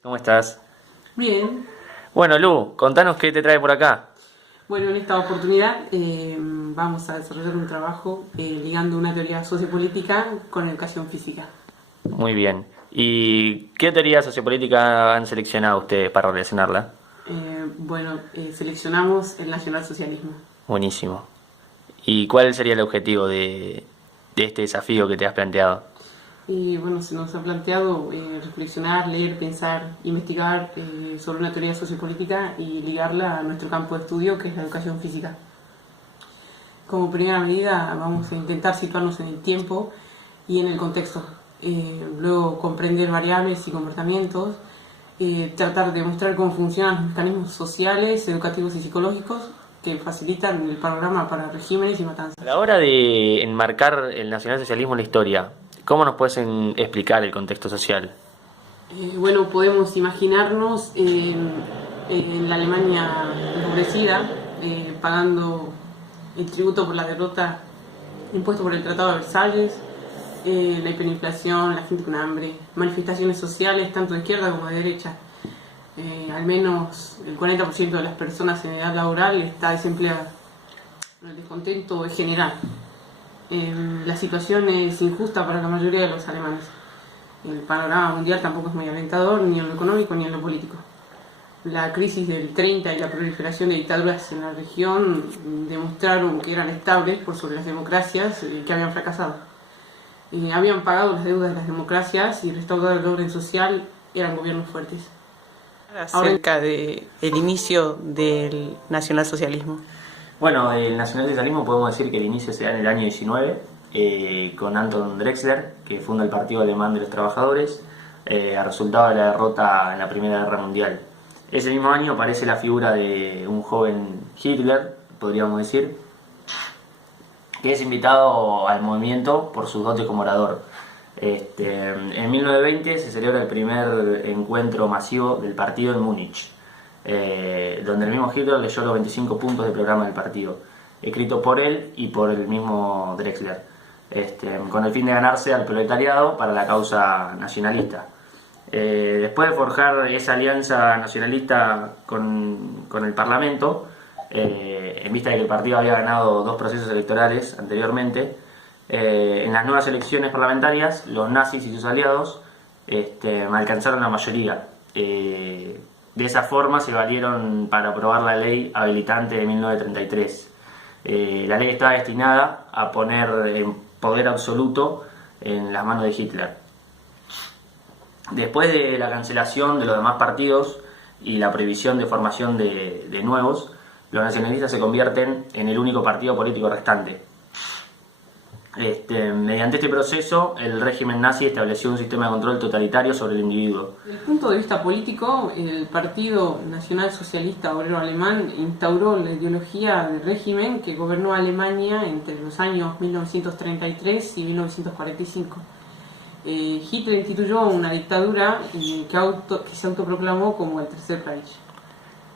¿Cómo estás? Bien, Bueno, Lu, contanos qué te trae por acá. bueno, en esta oportunidad vamos a desarrollar un trabajo ligando una teoría sociopolítica con educación física. Muy bien. ¿Y qué teoría sociopolítica han seleccionado ustedes para relacionarla? Seleccionamos el nacionalsocialismo. Buenísimo. ¿Y cuál sería el objetivo de este desafío que te has planteado? Y bueno, se nos ha planteado reflexionar, leer, pensar, investigar sobre una teoría sociopolítica y ligarla a nuestro campo de estudio, que es la educación física. Como primera medida vamos a intentar situarnos en el tiempo y en el contexto. Luego comprender variables y comportamientos, tratar de mostrar cómo funcionan los mecanismos sociales, educativos y psicológicos que facilitan el panorama para regímenes y matanzas. A la hora de enmarcar el nacionalsocialismo en la historia, ¿cómo nos puedes explicar el contexto social? Podemos imaginarnos en la Alemania empobrecida, pagando el tributo por la derrota impuesto por el Tratado de Versalles, la hiperinflación, la gente con hambre, manifestaciones sociales tanto de izquierda como de derecha. Al menos el 40% de las personas en edad laboral está desempleada. El descontento es general. La situación es injusta para la mayoría de los alemanes. El panorama mundial tampoco es muy alentador, ni en lo económico ni en lo político. La crisis del 30 y la proliferación de dictaduras en la región demostraron que eran estables por sobre las democracias que habían fracasado. Habían pagado las deudas de las democracias y restaurado el orden social, eran gobiernos fuertes. Acerca del inicio del nacionalsocialismo. Bueno, el nacionalsocialismo podemos decir que el inicio se da en el año 19, con Anton Drexler, que funda el Partido Alemán de los Trabajadores, a resultado de la derrota en la Primera Guerra Mundial. Ese mismo año aparece la figura de un joven Hitler, podríamos decir, que es invitado al movimiento por sus dotes como orador. En 1920 se celebra el primer encuentro masivo del partido en Múnich, donde el mismo Hitler leyó los 25 puntos del programa del partido, escrito por él y por el mismo Drexler, con el fin de ganarse al proletariado para la causa nacionalista. Después de forjar esa alianza nacionalista con el Parlamento, en vista de que el partido había ganado 2 procesos electorales anteriormente, en las nuevas elecciones parlamentarias los nazis y sus aliados alcanzaron la mayoría. De esa forma se valieron para aprobar la ley habilitante de 1933. La ley estaba destinada a poner poder absoluto en las manos de Hitler. Después de la cancelación de los demás partidos y la prohibición de formación de nuevos, los nacionalistas se convierten en el único partido político restante. Mediante este proceso, el régimen nazi estableció un sistema de control totalitario sobre el individuo. Desde el punto de vista político, el Partido Nacional Socialista Obrero Alemán instauró la ideología del régimen que gobernó Alemania entre los años 1933 y 1945. Hitler instituyó una dictadura que se autoproclamó como el Tercer Reich.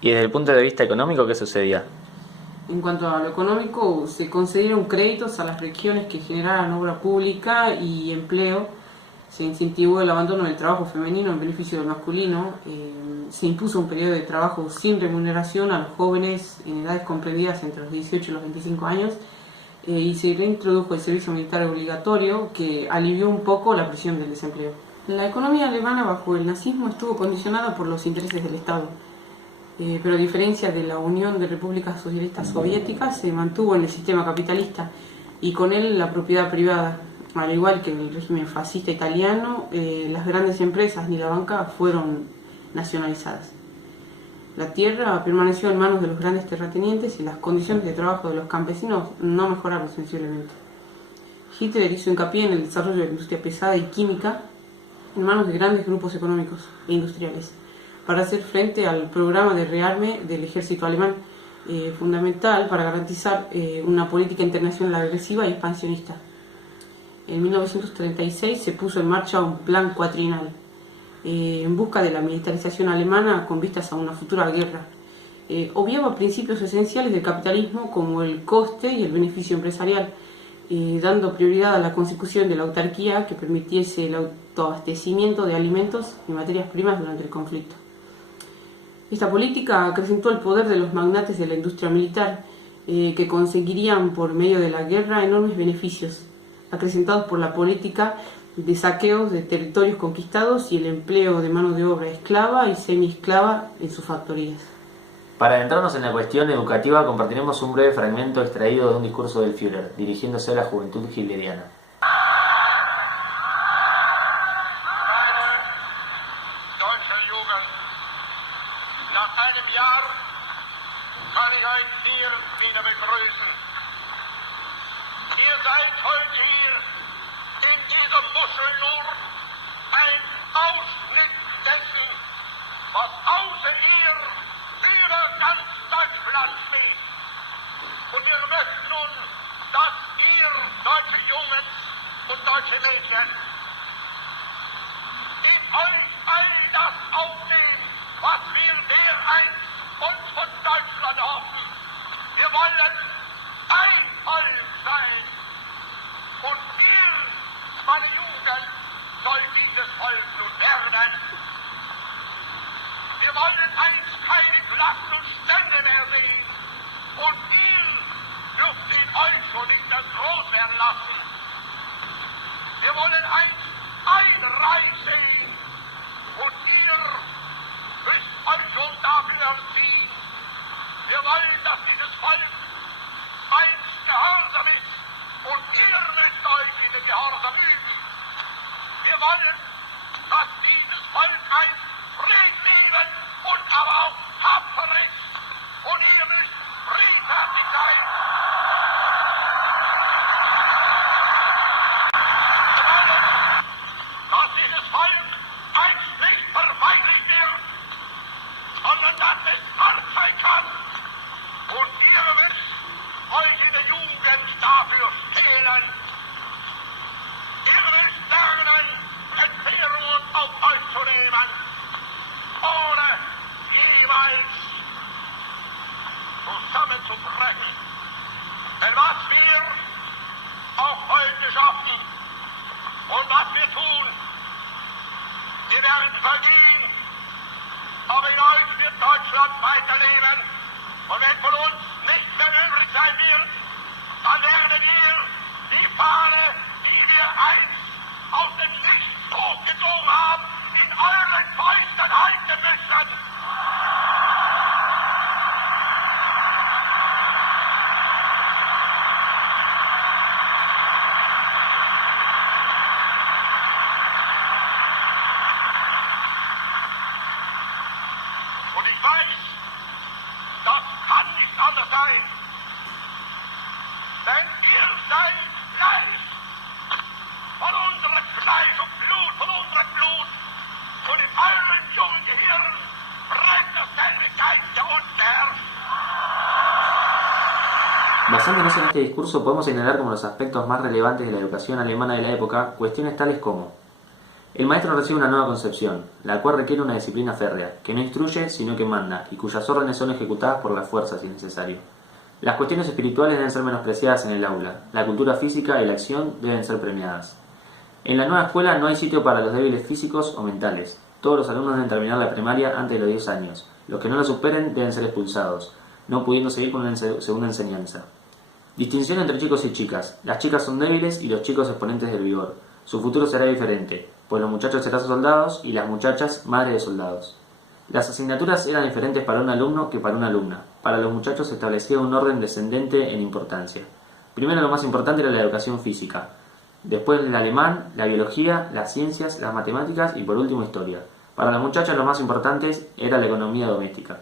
¿Y desde el punto de vista económico qué sucedía? En cuanto a lo económico, se concedieron créditos a las regiones que generaran obra pública y empleo, se incentivó el abandono del trabajo femenino en beneficio del masculino, se impuso un periodo de trabajo sin remuneración a los jóvenes en edades comprendidas entre los 18 y los 25 años, y se reintrodujo el servicio militar obligatorio que alivió un poco la presión del desempleo. La economía alemana bajo el nazismo estuvo condicionada por los intereses del Estado. Pero a diferencia de la Unión de Repúblicas Socialistas Soviéticas, se mantuvo en el sistema capitalista y con él la propiedad privada. Al igual que en el régimen fascista italiano, las grandes empresas ni la banca fueron nacionalizadas. La tierra permaneció en manos de los grandes terratenientes y las condiciones de trabajo de los campesinos no mejoraron sensiblemente. Hitler hizo hincapié en el desarrollo de la industria pesada y química en manos de grandes grupos económicos e industriales, para hacer frente al programa de rearme del ejército alemán, fundamental para garantizar una política internacional agresiva y expansionista. En 1936 se puso en marcha un plan cuatrienal en busca de la militarización alemana con vistas a una futura guerra. Obviaba principios esenciales del capitalismo como el coste y el beneficio empresarial, dando prioridad a la consecución de la autarquía que permitiese el autoabastecimiento de alimentos y materias primas durante el conflicto. Esta política acrecentó el poder de los magnates de la industria militar, que conseguirían por medio de la guerra enormes beneficios, acrecentados por la política de saqueos de territorios conquistados y el empleo de mano de obra esclava y semi-esclava en sus factorías. Para adentrarnos en la cuestión educativa, compartiremos un breve fragmento extraído de un discurso del Führer, dirigiéndose a la juventud hitleriana. Basándonos en este discurso, podemos señalar como los aspectos más relevantes de la educación alemana de la época cuestiones tales como: el maestro recibe una nueva concepción, la cual requiere una disciplina férrea, que no instruye sino que manda, y cuyas órdenes son ejecutadas por la fuerza si necesario. Las cuestiones espirituales deben ser menospreciadas en el aula, la cultura física y la acción deben ser premiadas. En la nueva escuela no hay sitio para los débiles físicos o mentales. Todos los alumnos deben terminar la primaria antes de los 10 años. Los que no lo superen deben ser expulsados, no pudiendo seguir con una segunda enseñanza. Distinción entre chicos y chicas. Las chicas son débiles y los chicos exponentes del vigor. Su futuro será diferente, pues los muchachos serán soldados y las muchachas madres de soldados. Las asignaturas eran diferentes para un alumno que para una alumna. Para los muchachos se establecía un orden descendente en importancia. Primero lo más importante era la educación física, después el alemán, la biología, las ciencias, las matemáticas y por último historia. Para los muchachos lo más importante era la economía doméstica.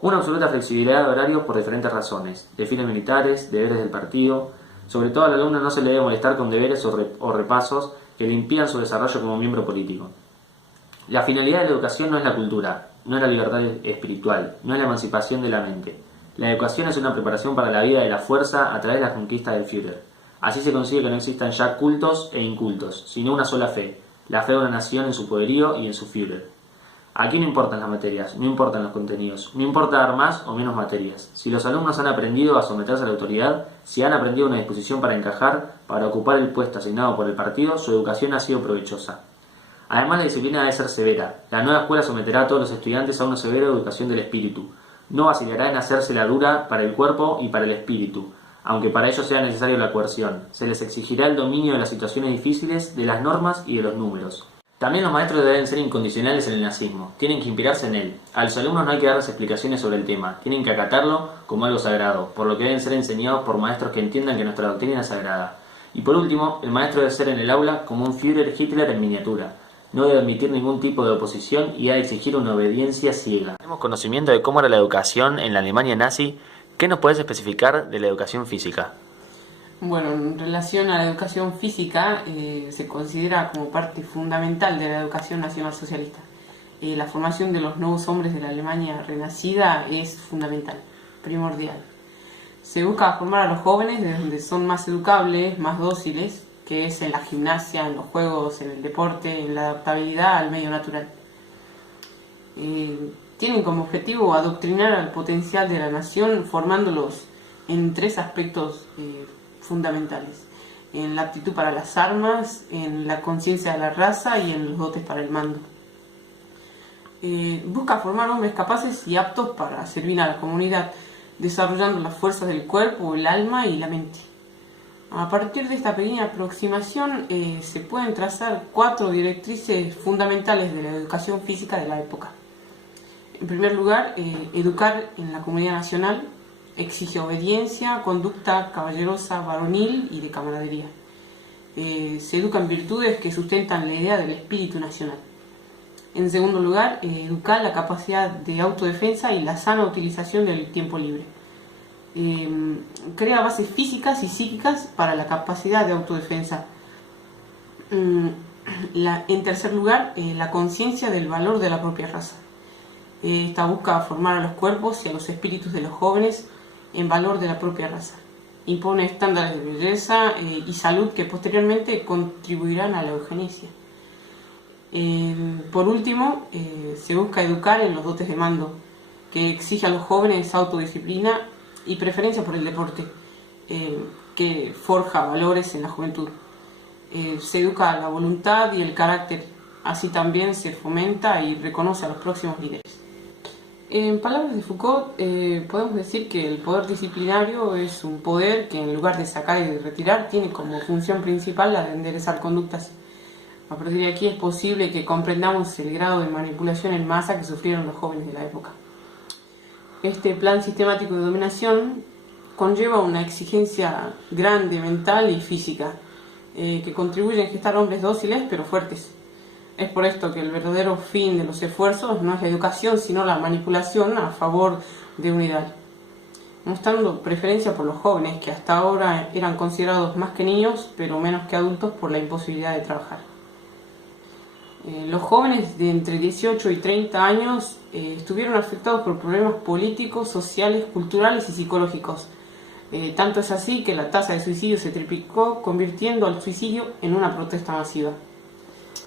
Una absoluta flexibilidad de horarios por diferentes razones, desfiles militares, deberes del partido. Sobre todo al alumno no se le debe molestar con deberes o repasos que le impidan su desarrollo como miembro político. La finalidad de la educación no es la cultura, no es la libertad espiritual, no es la emancipación de la mente. La educación es una preparación para la vida de la fuerza a través de la conquista del Führer. Así se consigue que no existan ya cultos e incultos, sino una sola fe, la fe de una nación en su poderío y en su Führer. Aquí no importan las materias, no importan los contenidos, no importa dar más o menos materias. Si los alumnos han aprendido a someterse a la autoridad, si han aprendido una disposición para encajar, para ocupar el puesto asignado por el partido, su educación ha sido provechosa. Además, la disciplina debe ser severa. La nueva escuela someterá a todos los estudiantes a una severa educación del espíritu. No vacilará en hacerse la dura para el cuerpo y para el espíritu, aunque para ello sea necesario la coerción. Se les exigirá el dominio de las situaciones difíciles, de las normas y de los números. También los maestros deben ser incondicionales en el nazismo, tienen que inspirarse en él. A los alumnos no hay que darles explicaciones sobre el tema, tienen que acatarlo como algo sagrado, por lo que deben ser enseñados por maestros que entiendan que nuestra doctrina es sagrada. Y por último, el maestro debe ser en el aula como un Führer Hitler en miniatura. No debe admitir ningún tipo de oposición y ha de exigir una obediencia ciega. Tenemos conocimiento de cómo era la educación en la Alemania nazi. ¿Qué nos puedes especificar de la educación física? Bueno, en relación a la educación física, se considera como parte fundamental de la educación nacionalsocialista. La formación de los nuevos hombres de la Alemania renacida es fundamental, primordial. Se busca formar a los jóvenes de donde son más educables, más dóciles, que es en la gimnasia, en los juegos, en el deporte, en la adaptabilidad al medio natural. Tienen como objetivo adoctrinar al potencial de la nación, formándolos en tres aspectos fundamentales: en la aptitud para las armas, en la conciencia de la raza y en los dotes para el mando. Busca formar hombres capaces y aptos para servir a la comunidad, desarrollando las fuerzas del cuerpo, el alma y la mente. A partir de esta pequeña aproximación se pueden trazar 4 directrices fundamentales de la educación física de la época. En primer lugar, educar en la comunidad nacional exige obediencia, conducta caballerosa, varonil y de camaradería. Se educan virtudes que sustentan la idea del espíritu nacional. En segundo lugar, educar la capacidad de autodefensa y la sana utilización del tiempo libre. Crea bases físicas y psíquicas para la capacidad de autodefensa. En tercer lugar, la conciencia del valor de la propia raza. Esta busca formar a los cuerpos y a los espíritus de los jóvenes en valor de la propia raza. Impone estándares de belleza y salud que posteriormente contribuirán a la eugenesia. Por último, se busca educar en los dotes de mando, que exige a los jóvenes autodisciplina y preferencia por el deporte, que forja valores en la juventud. Se educa la voluntad y el carácter, así también se fomenta y reconoce a los próximos líderes. En palabras de Foucault, podemos decir que el poder disciplinario es un poder que, en lugar de sacar y de retirar, tiene como función principal la de enderezar conductas. A partir de aquí es posible que comprendamos el grado de manipulación en masa que sufrieron los jóvenes de la época. Este plan sistemático de dominación conlleva una exigencia grande mental y física, que contribuye a gestar hombres dóciles pero fuertes. Es por esto que el verdadero fin de los esfuerzos no es la educación, sino la manipulación a favor de un ideal, mostrando preferencia por los jóvenes, que hasta ahora eran considerados más que niños, pero menos que adultos por la imposibilidad de trabajar. Los jóvenes de entre 18 y 30 años estuvieron afectados por problemas políticos, sociales, culturales y psicológicos. Tanto es así que la tasa de suicidio se triplicó, convirtiendo al suicidio en una protesta masiva.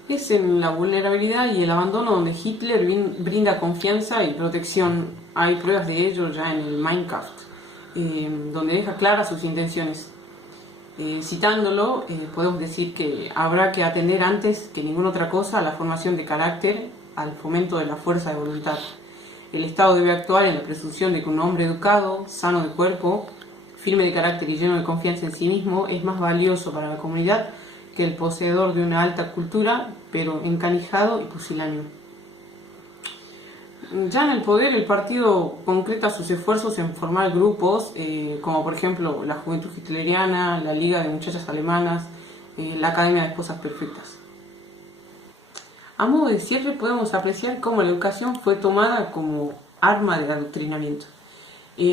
Es en la vulnerabilidad y el abandono donde Hitler brinda confianza y protección. Hay pruebas de ello ya en el Mein Kampf, donde deja claras sus intenciones. Citándolo, podemos decir que habrá que atender antes que ninguna otra cosa a la formación de carácter, al fomento de la fuerza de voluntad. El Estado debe actuar en la presunción de que un hombre educado, sano de cuerpo, firme de carácter y lleno de confianza en sí mismo es más valioso para la comunidad que el poseedor de una alta cultura, pero encanijado y pusilánime. Ya en el poder, el partido concreta sus esfuerzos en formar grupos, como por ejemplo la Juventud Hitleriana, la Liga de Muchachas Alemanas, la Academia de Esposas Perfectas. A modo de cierre, podemos apreciar cómo la educación fue tomada como arma de adoctrinamiento.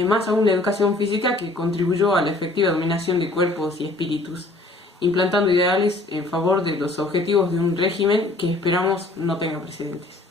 Más aún la educación física, que contribuyó a la efectiva dominación de cuerpos y espíritus, implantando ideales en favor de los objetivos de un régimen que esperamos no tenga precedentes.